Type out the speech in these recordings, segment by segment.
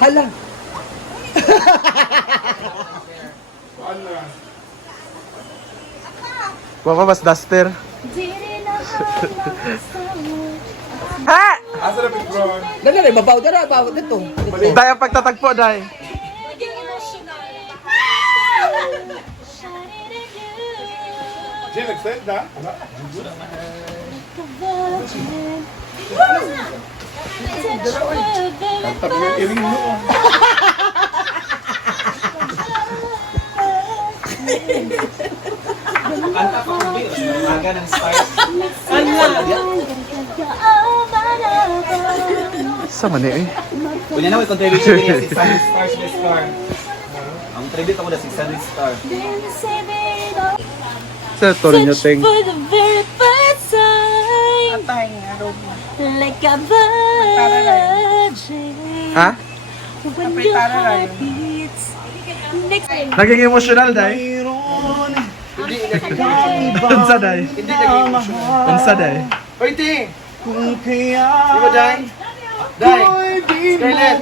Hala. Baka mas duster. Ha! Asa na Petron? Dala rin, babaw dala, babaw dito. Day ang pagtatagpo, Day. Jin, excited na? Kanta mo yung iring mo. Kanta ko kung di, umaga ng stars. Sa mani eh. Wala na, may contribution niya, 600 stars may star. Ang tribute ako na 600 stars. Sa tuloy nyo, Ting. Like a virgin. Ha? When your heart beats next Naging emotional, Day. Unsa, Day? Hindi naging emotional. Unsa, Day? Hoy, Ting! Di ba, Day? Day! Scarlett!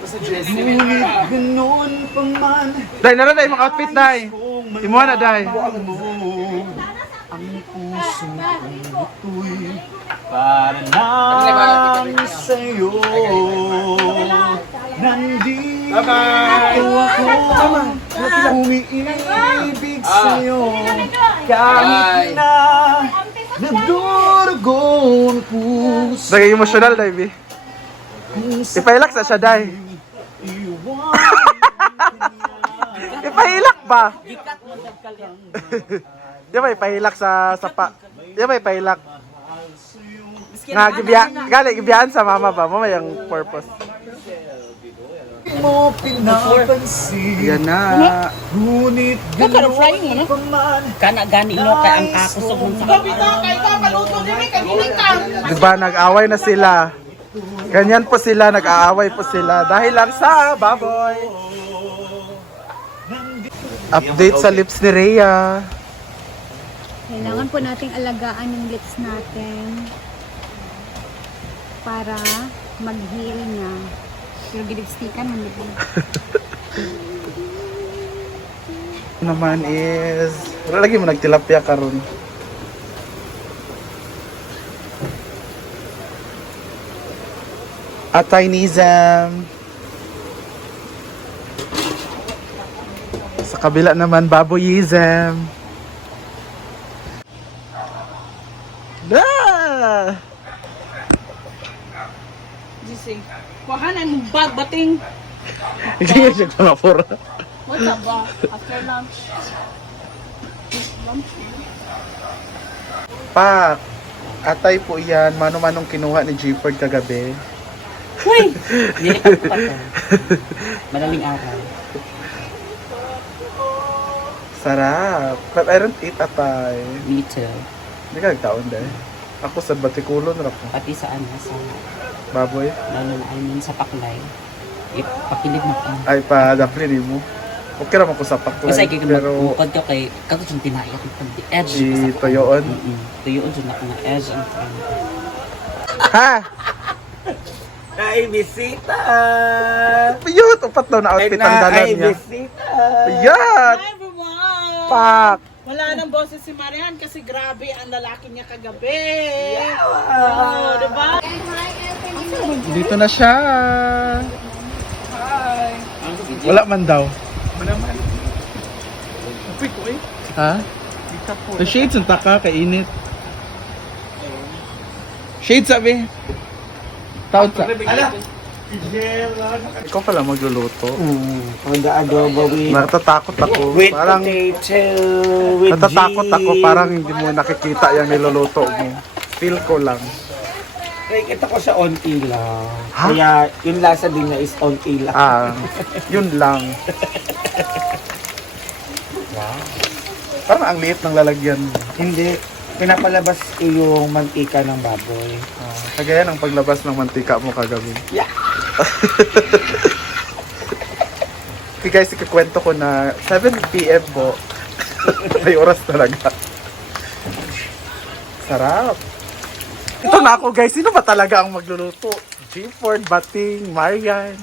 Basta Jessie. Day, naran, Day, mga outfit, Day. Imuha na, Day. Para lang sa'yo. Bye-bye! Tama! Umiibig sa'yo. Kahit na nagdurugo ang puso. Naging emotional, Day, B. Ipailak sa siya, Day. Ipahilak ba? Di ba ipahilak sa pa? Di ba ipahilak? Nga, gali, gibiyaan sa mama ba? Mama yung purpose. Mo pinapansin. Yan na. Ngunit Pero frying mo, no? Kana gani no kay ang kakusog mo sa Di ba nag-away na sila? Ganyan po sila, nag-aaway po sila. Dahil lang sa baboy. Update sa lips ni Rhea. Kailangan po nating alagaan yung lips natin para mag-heal na. Pero gilipstickan mo nito. Naman is, wala lagi mo nagtilapia karon. Atainism. Sa kabila naman, baboyism. Ah! gising. Kuhanan mo bag bating. Hindi siya pangapura. What's up ba? After lunch. Lunch. Pak, atay po yan. Mano-manong kinuha ni G-Ford kagabi. Uy! Hindi ka pa to. Madaling araw. Sarap. But I don't eat atay. Me too. Hindi ka nagtaon dahil. Ako sa batikulon rap ko. Pati sa ano, sa Baboy. lalo I mean sa paklay. Ipakilig mo ka. Ay pa, dapli ni mo. Okay naman ko sa paklay. Kasi kaya Pero magmukod ka kay kato yung tinayat ng the edge. si Toyoon. Tuyoon dyan ako na edge ang front. Ha? Ay, bisita! Piyot! Upat daw na outfit ang dalan Ay, niya. bisita! Piyot! Hi everyone! Pak! Wala nang boses si Marian kasi grabe ang lalaki niya kagabi. Oh, diba? Dito na siya. Hi. Wala man daw. Wala man. Uy, ko eh. Ha? The shades ang taka, kainit. Shades sabi. Taot sa. Ala! Ikaw pala magluluto. On the adobo with Natatakot ako. with Parang potato, with natatakot cheese. ako. Parang hindi mo nakikita yung niluluto mo. Feel ko lang. Nakikita ko siya onti lang. Ha? Kaya yung lasa din niya is onti lang. Ah, yun lang. Parang ang liit ng lalagyan mo. Hindi. Pinapalabas yung mantika ng baboy. Kagaya ng paglabas ng mantika mo kagabi. Yeah. Okay guys, ikakwento ko na 7 PM po. May oras talaga. Sarap. Ito na ako guys, sino ba talaga ang magluluto? G-Ford, Bating, Marian.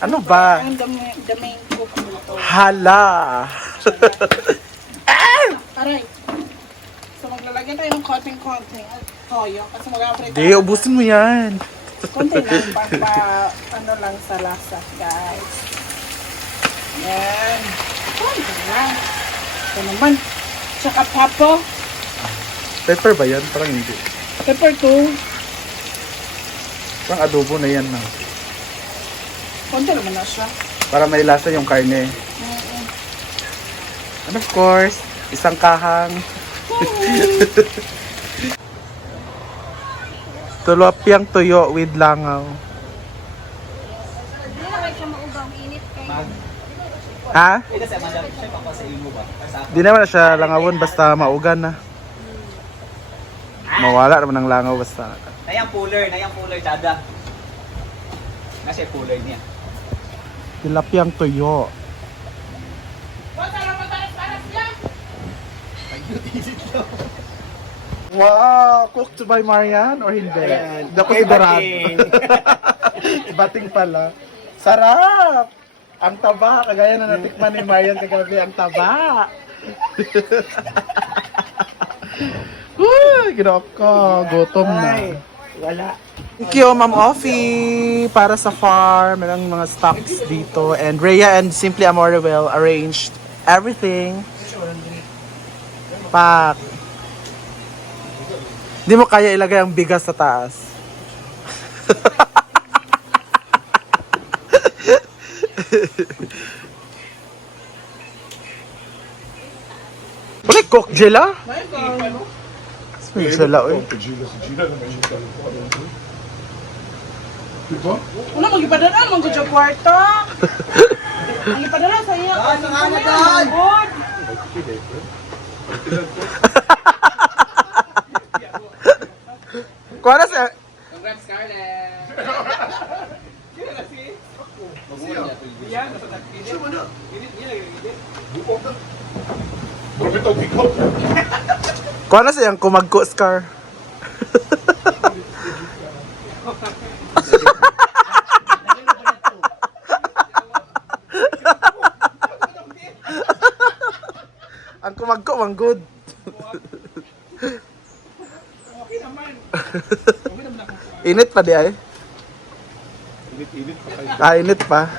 Ano ba? Ang the main cook nito. Hala! Aray. So maglalagyan tayo ng konting-konting toyo kasi mag-operate Di, ubusin mo yan. konti lang ano lang sa lasa, guys. Yan. Konti lang. Ito naman. Tsaka papo. Pepper ba yan? Parang hindi. Pepper 2. Parang adobo na yan na. Konti naman na siya. Para may lasa yung karne. And of course, isang kahang. Tilapiyang tuyo with langaw. Hindi na kayo siya maubang init kayo. Ha? Eh, kasi madami siya pa sa imo ba? Sa Di naman na siya langawon basta maugan na. Mawala naman ang langaw basta. nayang cooler, dada. Nasa cooler niya. Tilapiyang tuyo. Wow! Cooked by Marian or hindi? Hindi ako sigurado. Bating pala. Sarap! Ang taba, kagaya na natikman ni Marian kagabi, ang taba. Uy, ginawak ko. Gutom na. Wala. Thank you, Ma'am Offie, para sa farm. Merong mga stocks dito. And Rhea and Simply Amore will arranged everything. Pak. Hindi mo kaya ilagay ang bigas sa taas. Wala cook jela? May jela, oy. Gila naman siya sa Diba? Ano, mag-ipadala naman ko sa kwarto. Ang ipadala sa iyo. Good. Kuha na sa... Bakit ang ikaw? Kuha na siyang kumagko, Scar. Ang kumagko, mang good. Init pa di ay? Init pa kayo. Ah, init pa.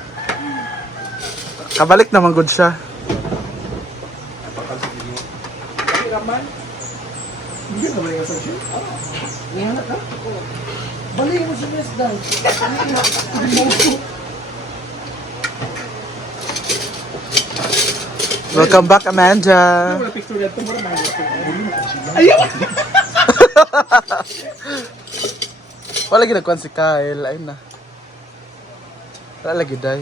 Kabalik naman good siya. Hindi naman yung sa siya. Welcome back, Amanda. Wala picture yan. Tumura na Wala lagi nagkuhan si Kyle. Ayun na. Wala lagi day.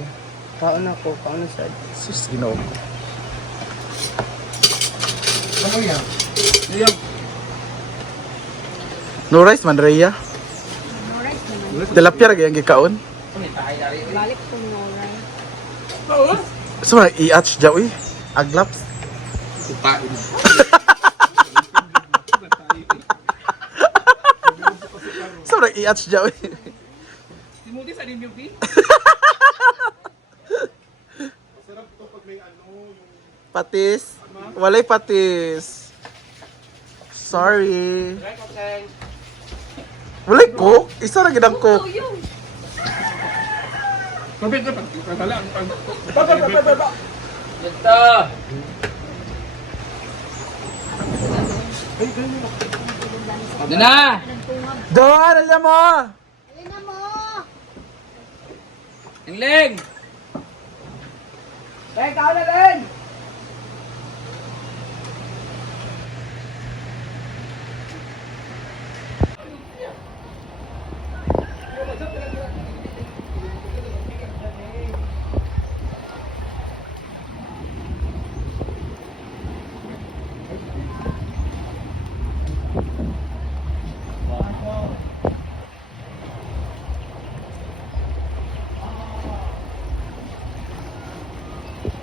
Kaon ako, kaon sa. Sus, ginoo ko. Ano yan? No rice man, Rhea. No rice naman. Tilapia lagi ang gikaon. Balik ko no rice. So, i-atch dyan, uy. Aglaps. Kutain. So, i-atch dyan, uy. Simudi sa DMP. Masarap to pag may ano, yung... Patis. Walay patis. Sorry. Walay cook. Isa na ginang cook. Kapit na pag katala ang pag... Ito. Doon na. Doon, alam mo. Alin na mo! Ling. Teka, kaon na din.